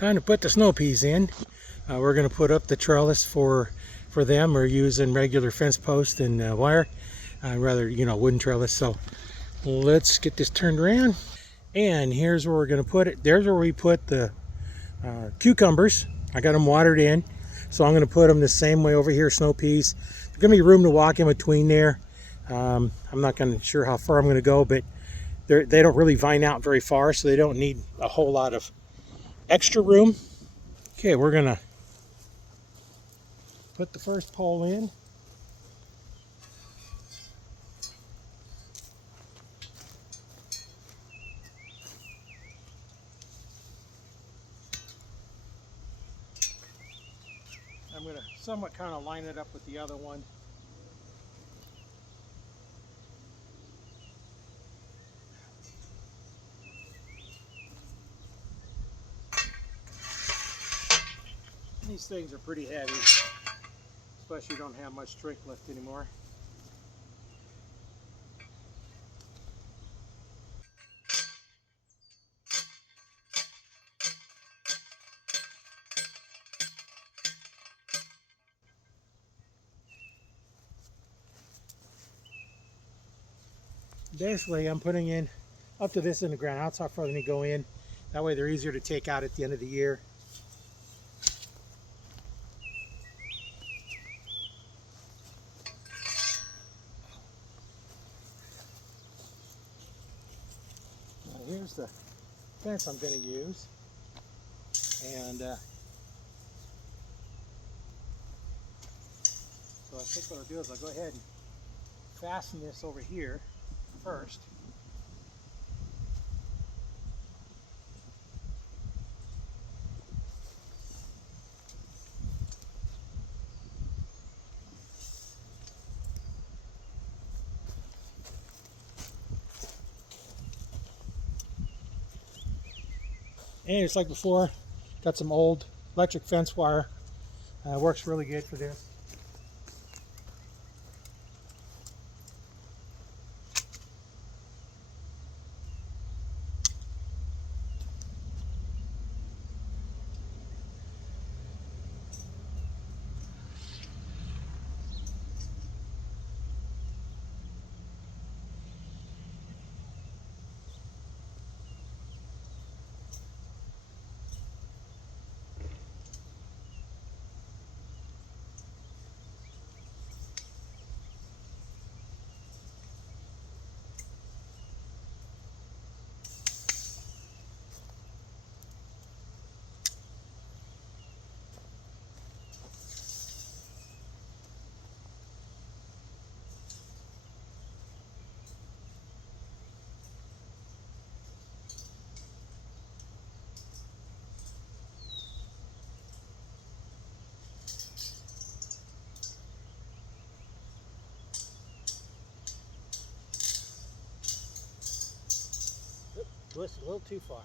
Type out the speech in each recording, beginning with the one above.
Time to put the snow peas in. We're going to put up the trellis for them. We're using regular fence post and wire, rather wooden trellis. So let's get this turned around. And here's where we're going to put it. There's where we put the cucumbers. I got them watered in, so I'm going to put them the same way over here. Snow peas. There's going to be room to walk in between there. I'm not sure how far I'm going to go, but they don't really vine out very far, so they don't need a whole lot of extra room. Okay, we're gonna put the first pole in. I'm gonna somewhat kind of line it up with the other one. These things are pretty heavy, especially don't have much strength left anymore. Basically, I'm putting in up to this in the ground. That's how far they go in. That way they're easier to take out at the end of the year. Now here's the fence I'm going to use. And so I think what I'll do is I'll go ahead and fasten this over here first. And just like before, got some old electric fence wire. Works really good for this. Twisted a little too far.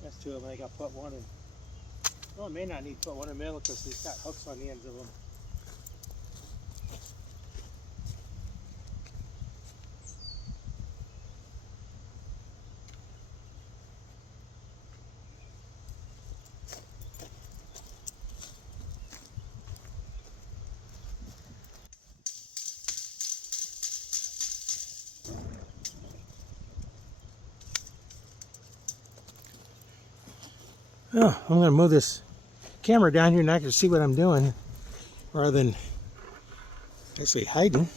That's two of them. I think I'll put one in. Well, I may not need to put one in the middle because they've got hooks on the ends of them. Oh, I'm going to move this camera down here and I can see what I'm doing rather than actually hiding.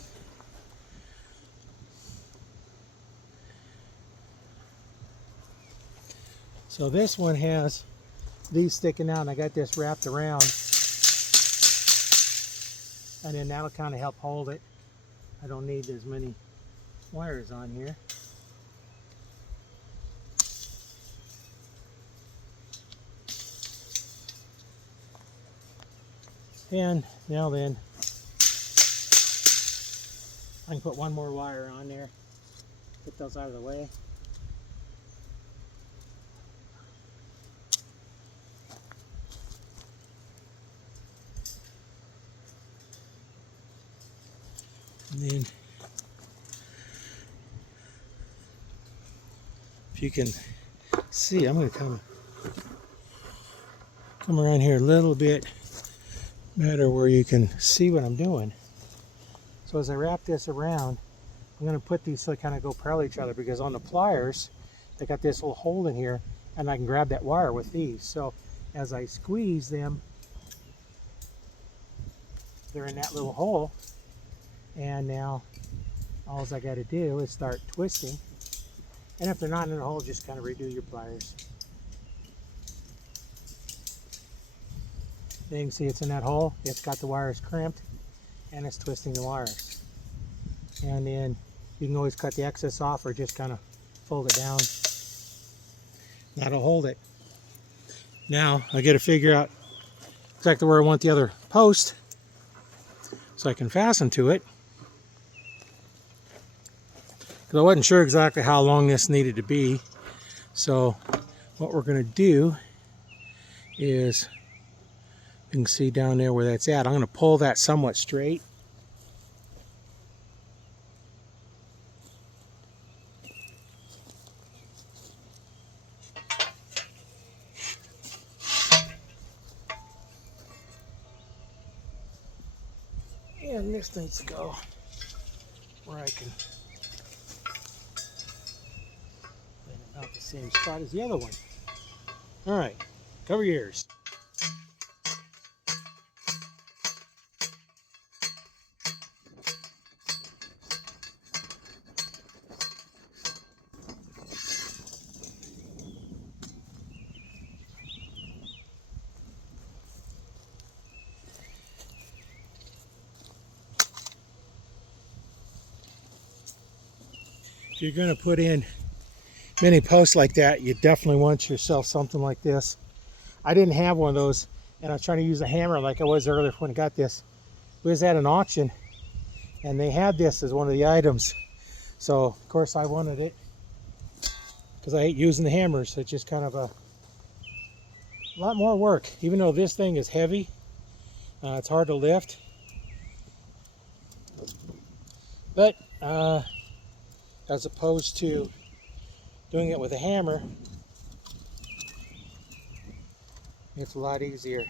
So this one has these sticking out and I got this wrapped around. and then that'll kind of help hold it. I don't need as many wires on here. And now then, I can put one more wire on there, get those out of the way. And then, if you can see, I'm going to come around here a little bit better where you can see what I'm doing. So as I wrap this around, I'm going to put these so they kind of go parallel to each other, because on the pliers, they got this little hole in here, and I can grab that wire with these. So as I squeeze them, they're in that little hole, and now all I got to do is start twisting. And if they're not in the hole, just kind of redo your pliers. Then you can see it's in that hole. It's got the wires crimped, and it's twisting the wires. And then you can always cut the excess off or just kind of fold it down. That'll hold it. Now I got to figure out exactly where I want the other post so I can fasten to it. Because I wasn't sure exactly how long this needed to be. So what we're going to do is, you can see down there where that's at, I'm going to pull that somewhat straight. And this needs to go where I can put it about the same spot as the other one. All right, cover your ears. If you're going to put in many posts like that, you definitely want yourself something like this. I didn't have one of those, and I was trying to use a hammer like I was earlier when I got this. We was at an auction, and they had this as one of the items. So, of course, I wanted it because I hate using the hammers. It's just kind of a lot more work. Even though this thing is heavy, it's hard to lift. But as opposed to doing it with a hammer, it's a lot easier.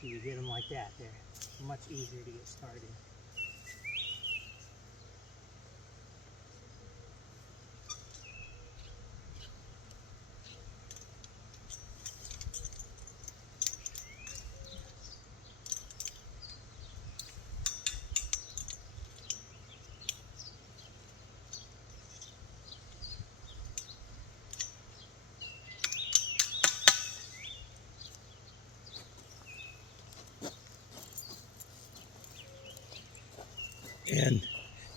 So you get them like that, they're much easier to get started. And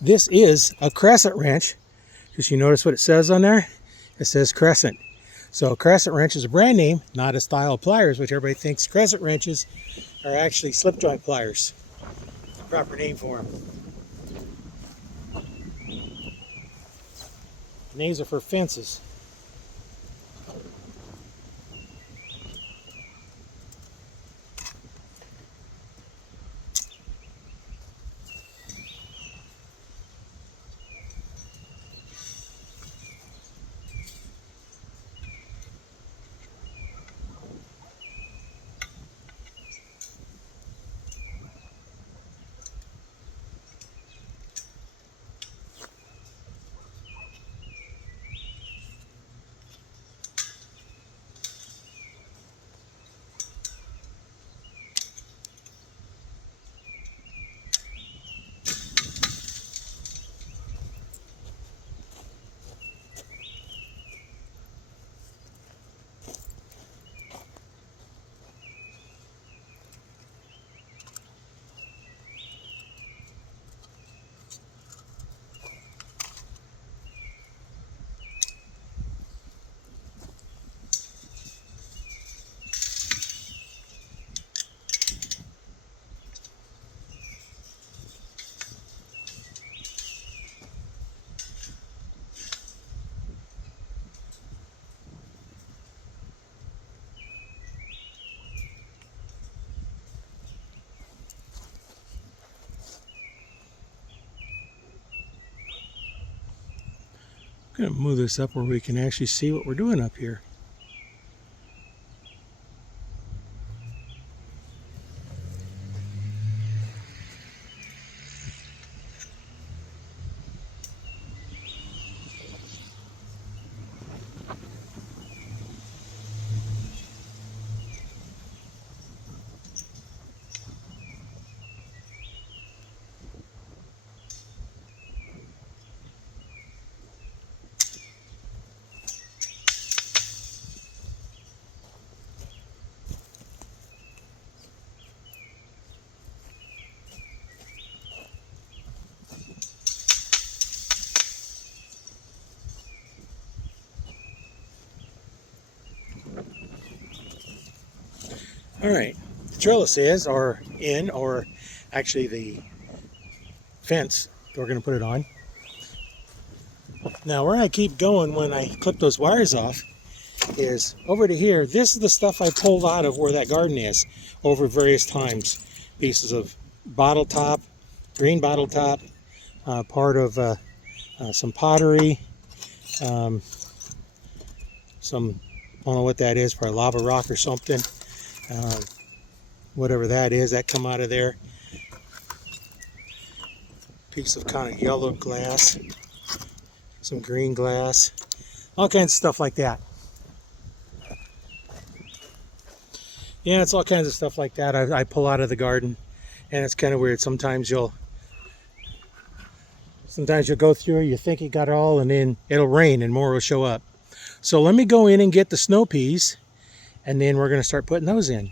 this is a crescent wrench, because you notice what it says on there? It says Crescent. So crescent wrench is a brand name, not a style of pliers, which everybody thinks crescent wrenches are actually slip joint pliers. The proper name for them. And these are for fences. I'm going to move this up where we can actually see what we're doing up here. All right, the trellises are in, or actually the fence that we're going to put it on. Now where I keep going when I clip those wires off is over to here. This is the stuff I pulled out of where that garden is over various times. Pieces of bottle top, green bottle top, part of some pottery, some, I don't know what that is, probably lava rock or something. Whatever that is, that come out of there. Piece of kind of yellow glass, some green glass, all kinds of stuff like that. Yeah, it's all kinds of stuff like that I pull out of the garden, and it's kind of weird. Sometimes you'll go through it, you think you got it all, and then it'll rain and more will show up. So let me go in and get the snow peas, and then we're going to start putting those in.